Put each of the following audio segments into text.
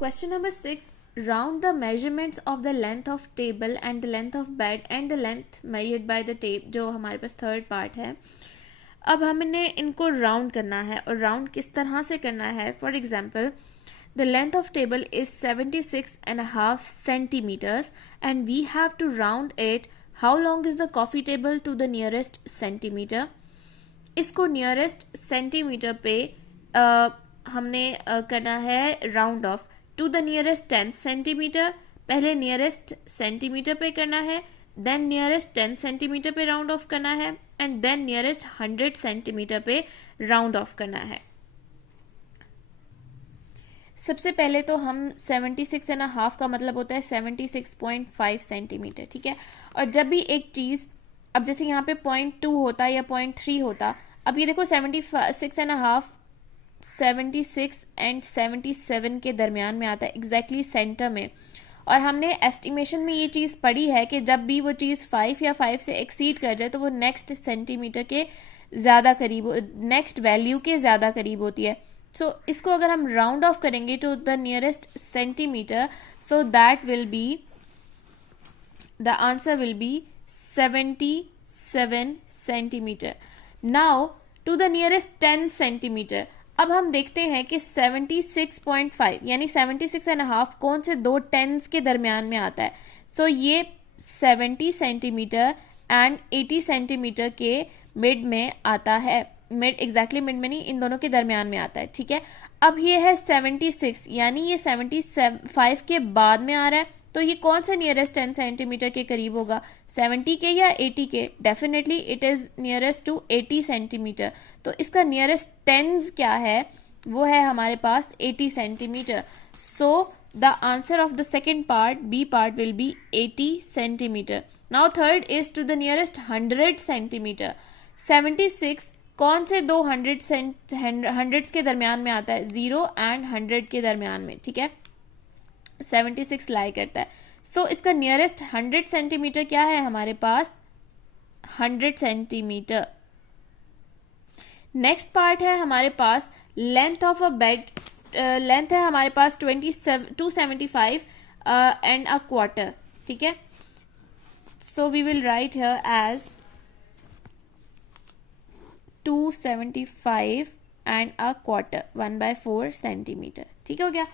Question number 6. Round the measurements of the length of table and the length of bed and the length measured by the tape, जो हमारे पास third part है. अब हमने इनको round करना है और राउंड किस तरह से करना है. For example, the length of table is 76.5 centimeters and we have to round it. How long is the coffee table to the nearest centimeter? इसको नियरेस्ट सेंटीमीटर पे हमने करना है round off. To the nearest 10 centimetre, पहले nearest centimetre पे करना है, then nearest 10 centimetre पे राउंड ऑफ करना है, एंड देन नियरेस्ट 100 सेंटीमीटर पे राउंड ऑफ करना है. सबसे पहले तो हम 76.5 का मतलब होता है 76.5 सेंटीमीटर. ठीक है. और जब भी एक चीज़, अब जैसे यहाँ पे 0.2 होता या 0.3 होता, अब ये देखो 76.5 76 एंड 77 के दरमियान में आता है, एग्जैक्टली सेंटर में. और हमने एस्टिमेशन में ये चीज़ पढ़ी है कि जब भी वो चीज़ 5 या 5 से एक्सीड कर जाए तो वो नेक्स्ट सेंटीमीटर के ज़्यादा करीब, नेक्स्ट वैल्यू के ज़्यादा करीब होती है. सो इसको अगर हम राउंड ऑफ करेंगे to the nearest centimetre, so that will be, the answer will be 77 centimetre. Now to the nearest 10 centimetre. अब हम देखते हैं कि 76.5 यानी 76.5 कौन से दो टेंस के दरमियान में आता है. सो ये 70 सेंटीमीटर एंड 80 सेंटीमीटर के मिड में आता है. मिड, एग्जैक्टली मिड में नहीं, इन दोनों के दरमियान में आता है. ठीक है. अब ये है 76 यानी ये 75 के बाद में आ रहा है. तो ये कौन सा नियरेस्ट 10 सेंटीमीटर के करीब होगा, 70 के या 80 के? Definitely it is nearest to 80 centimetre. तो इसका नियरेस्ट टेंस क्या है, वो है हमारे पास 80 centimetre. So the answer of the second part, B part, will be 80 centimetre. Now third is to the nearest 100 centimetre. 76 कौन से दो हंड्रेड्स के दरमियान में आता है, 0 एंड 100 के दरमियान में. ठीक है. 76 लाई करता है. सो इसका नियरेस्ट 100 सेंटीमीटर क्या है हमारे पास, 100 सेंटीमीटर. नेक्स्ट पार्ट है हमारे पास length of a bed. Length है हमारे पास 275 एंड अ क्वार्टर. ठीक है. So we will write here as 275 and a quarter, 1/4 centimetre. ठीक हो गया.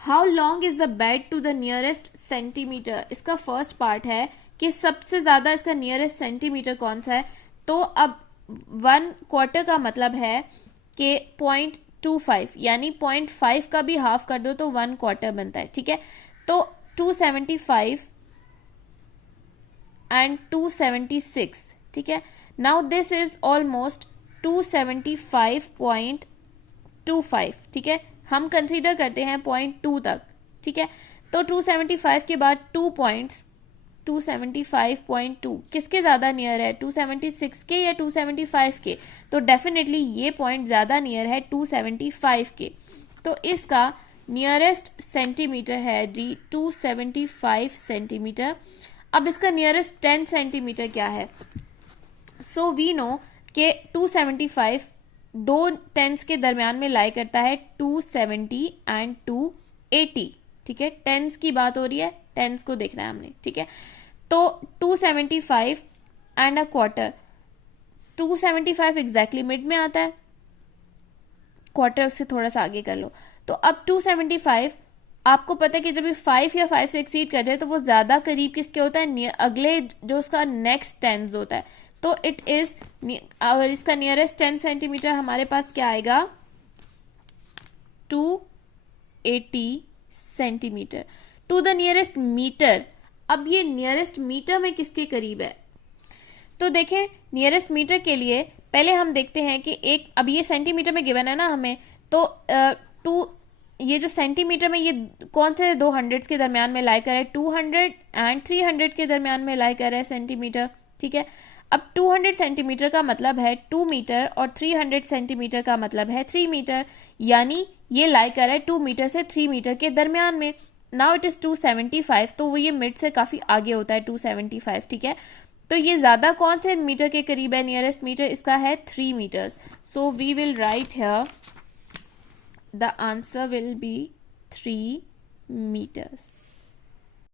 How long is the bed to the nearest centimetre. इसका फर्स्ट पार्ट है कि सबसे ज्यादा इसका नियरेस्ट सेंटीमीटर कौन सा है. तो अब 1/4 का मतलब है कि 0.25 यानी 0.5 का भी हाफ कर दो तो 1/4 बनता है. ठीक है. तो 275 एंड 276. ठीक है. Now this is almost 275.25. ठीक है. हम कंसीडर करते हैं 0.2 तक. ठीक है. तो 275 के बाद 2 पॉइंट्स, 275.2 किसके ज़्यादा नियर है, 276 के या 275 के? तो डेफिनेटली ये पॉइंट ज़्यादा नियर है 275 के. तो इसका नियरेस्ट सेंटीमीटर है जी 275 सेंटीमीटर. अब इसका नियरेस्ट 10 सेंटीमीटर क्या है. सो वी नो कि 275 दो टेंस के दरमियान में लाई करता है, 270 एंड 280. ठीक है. टेंस की बात हो रही है, टेंस को देखना है हमने. ठीक है. तो 275 and a quarter, 275 exactly mid में आता है, क्वार्टर उससे थोड़ा सा आगे कर लो. तो अब 275 आपको पता है कि जब ये 5 या 5 से एक्सीड कर जाए तो वो ज्यादा करीब किसके होता है, अगले जो उसका नेक्स्ट टेंस होता है. तो इट इज, और इसका नियरेस्ट 10 सेंटीमीटर हमारे पास क्या आएगा, 280 centimetre. To the nearest metre. अब ये नियरेस्ट मीटर में किसके करीब है. तो देखें नियरेस्ट मीटर के लिए पहले हम देखते हैं कि एक, अब ये सेंटीमीटर में गिवन है ना हमें, तो ये जो सेंटीमीटर में ये कौन से दो हंड्रेड्स के दरमियान में लाई कर रहा है, 200 एंड 300 के दरमियान में लाई कर रहा है सेंटीमीटर. ठीक है. अब 200 सेंटीमीटर का मतलब है 2 मीटर और 300 सेंटीमीटर का मतलब है 3 मीटर, यानी ये लाई कर रहा है 2 मीटर से 3 मीटर के दरमियान में. नाउ इट इज 275, तो वो ये मिड से काफी आगे होता है 275. ठीक है. तो ये ज्यादा कौन से मीटर के करीब है, नियरेस्ट मीटर इसका है 3 metres. So we will write here the answer will be 3 meters.